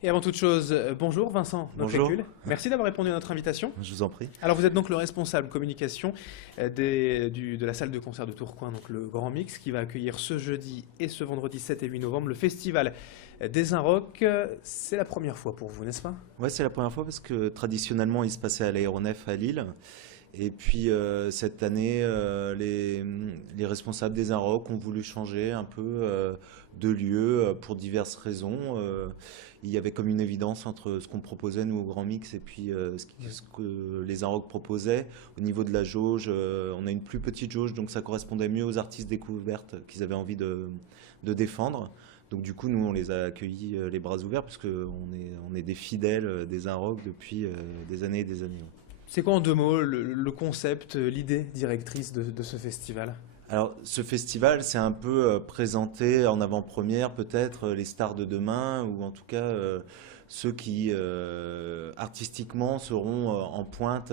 Et avant toute chose, bonjour Vincent Bonjour, Nocrécule. Merci d'avoir répondu à notre invitation. je vous en prie. Alors vous êtes donc le responsable communication de la salle de concert de Tourcoing, donc le Grand Mix, qui va accueillir ce jeudi et ce vendredi 7 et 8 novembre le festival des Inrocks. C'est la première fois pour vous, n'est-ce pas? Ouais, c'est la première fois parce que traditionnellement il se passait à l'aéronef à Lille. Et puis cette année, les responsables des Inrocks ont voulu changer un peu de lieu pour diverses raisons. Il y avait comme une évidence entre ce qu'on proposait nous au Grand Mix et puis ce que les Inrocks proposaient. Au niveau de la jauge, on a une plus petite jauge, donc ça correspondait mieux aux artistes découvertes qu'ils avaient envie de défendre. Donc du coup, nous, on les a accueillis les bras ouverts, puisque on est des fidèles des Inrocks depuis des années et des années. C'est quoi en deux mots le concept, l'idée directrice de ce festival? Alors, ce festival, c'est un peu présenter en avant-première peut-être les stars de demain, ou en tout cas ceux qui artistiquement seront en pointe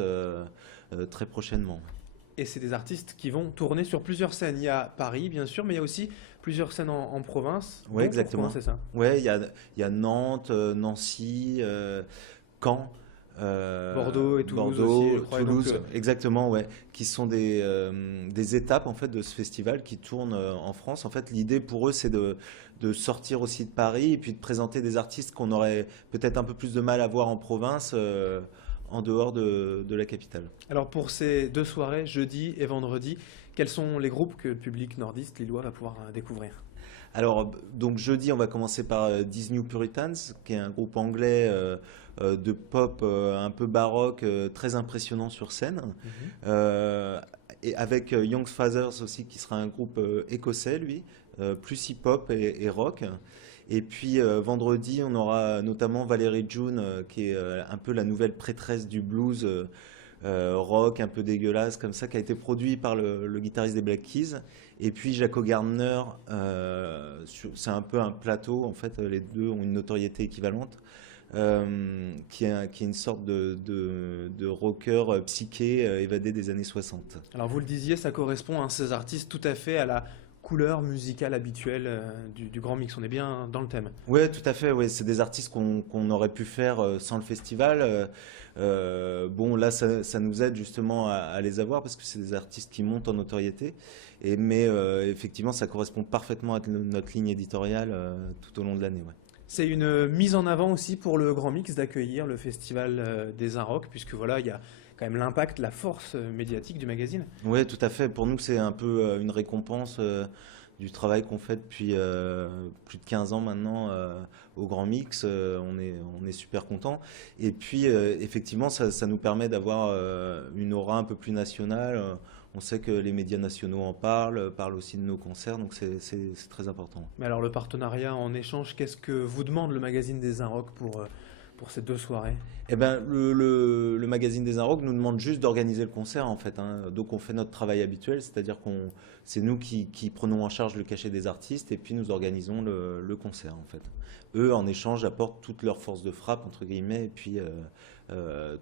très prochainement. Et c'est des artistes qui vont tourner sur plusieurs scènes. Il y a Paris, bien sûr, mais il y a aussi plusieurs scènes en province, Oui, dont Tourcoing, exactement. c'est ça? Ouais, il y a Nantes, Nancy, Caen, Bordeaux et Toulouse aussi, je Bordeaux, crois. Et donc, Toulouse, exactement, ouais, qui sont des étapes en fait de ce festival qui tourne en France. En fait, l'idée pour eux, c'est de sortir aussi de Paris et puis de présenter des artistes qu'on aurait peut-être un peu plus de mal à voir en province, en dehors de la capitale. alors pour ces deux soirées, jeudi et vendredi, quels sont les groupes que le public nordiste lillois va pouvoir découvrir? Alors, donc jeudi, on va commencer par These New Puritans, qui est un groupe anglais de pop un peu baroque, très impressionnant sur scène. Mhm. Euh, et avec Young Fathers aussi, qui sera un groupe écossais, lui, plus hip-hop et rock. Et puis vendredi, on aura notamment Valérie June, qui est un peu la nouvelle prêtresse du blues rock un peu dégueulasse comme ça, qui a été produit par le guitariste des Black Keys. Et puis Jaco Gardner, c'est un peu un plateau, en fait, les deux ont une notoriété équivalente, qui est une sorte de rocker psyché évadé des années 60. Alors vous le disiez, ça correspond à ces artistes tout à fait à la couleur musicale habituelle du Grand Mix. On est bien dans le thème. Ouais, tout à fait. Ouais, c'est des artistes qu'on aurait pu faire sans le festival. Bon, là, ça nous aide justement à les avoir parce que c'est des artistes qui montent en notoriété. Mais effectivement, ça correspond parfaitement à notre ligne éditoriale tout au long de l'année. Ouais. C'est une mise en avant aussi pour le Grand Mix d'accueillir le festival des Inrocks, puisque voilà, il y a quand même l'impact, la force médiatique du magazine. Ouais, tout à fait. Pour nous, c'est un peu une récompense du travail qu'on fait depuis plus de 15 ans maintenant au Grand Mix. On est super content. Et puis, effectivement, ça nous permet d'avoir une aura un peu plus nationale. On sait que les médias nationaux en parlent, parlent aussi de nos concerts, donc c'est très important. Mais alors le partenariat en échange, qu'est-ce que vous demande le magazine des Inrocks pour ces deux soirées? Eh ben, le magazine des Inrocks nous demande juste d'organiser le concert en fait, hein. Donc on fait notre travail habituel, c'est-à-dire c'est nous qui prenons en charge le cachet des artistes et puis nous organisons le concert en fait. Eux en échange apportent toute leur force de frappe entre guillemets et puis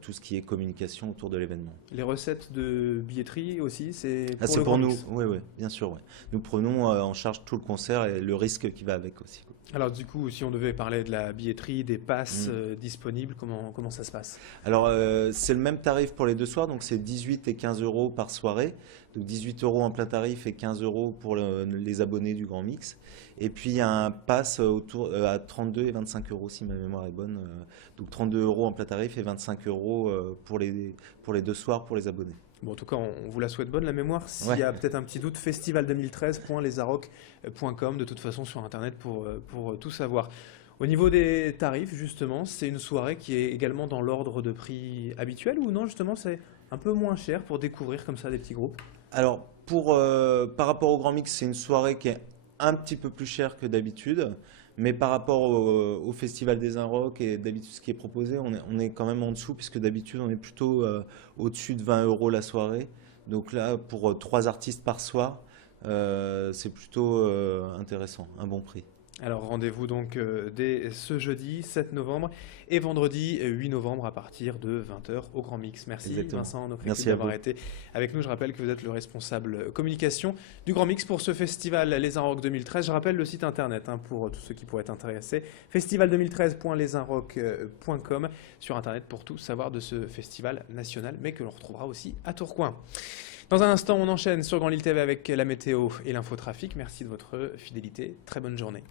tout ce qui est communication autour de l'événement. Les recettes de billetterie aussi, c'est Ah, pour c'est le pour Grand nous, Mix. oui, oui, bien sûr, ouais. Nous prenons en charge tout le concert et le risque qui va avec aussi. Alors du coup, si on devait parler de la billetterie, des passes Mm. disponibles, comment ça se passe? Alors, c'est le même tarif pour les deux soirs, donc c'est 18 et 15 euros par soirée. Donc 18 euros en plein tarif et 15 euros pour les abonnés du Grand Mix. Et puis il y a un pass à 32 et 25 euros si ma mémoire est bonne. Donc 32 euros en plein tarif et 25 euros pour les deux soirs pour les abonnés. Bon, en tout cas, on vous la souhaite bonne la mémoire. S'il Ouais. y a peut-être un petit doute, festival2013.lesarocs.com, de toute façon sur Internet pour tout savoir. Au niveau des tarifs, justement, c'est une soirée qui est également dans l'ordre de prix habituel ou non, justement, c'est un peu moins cher pour découvrir comme ça des petits groupes? Alors, par rapport au Grand Mix, c'est une soirée qui est un petit peu plus chère que d'habitude. Mais par rapport au Festival des Inrocks et d'habitude ce qui est proposé, on est quand même en dessous, puisque d'habitude on est plutôt au-dessus de 20 euros la soirée. Donc là, pour trois artistes par soir, c'est plutôt intéressant, un bon prix. Alors rendez-vous donc dès ce jeudi 7 novembre et vendredi 8 novembre à partir de 20h au Grand Mix. Merci Exactement. Vincent Nofré Merci à d'avoir vous. été avec nous. Je rappelle que vous êtes le responsable communication du Grand Mix pour ce festival Les Inrocks 2013. Je rappelle le site internet pour tous ceux qui pourraient être intéressés, festival2013.lesinrocks.com sur internet pour tout savoir de ce festival national mais que l'on retrouvera aussi à Tourcoing. Dans un instant, on enchaîne sur Grand Lille TV avec la météo et l'infotrafic. Merci de votre fidélité. Très bonne journée.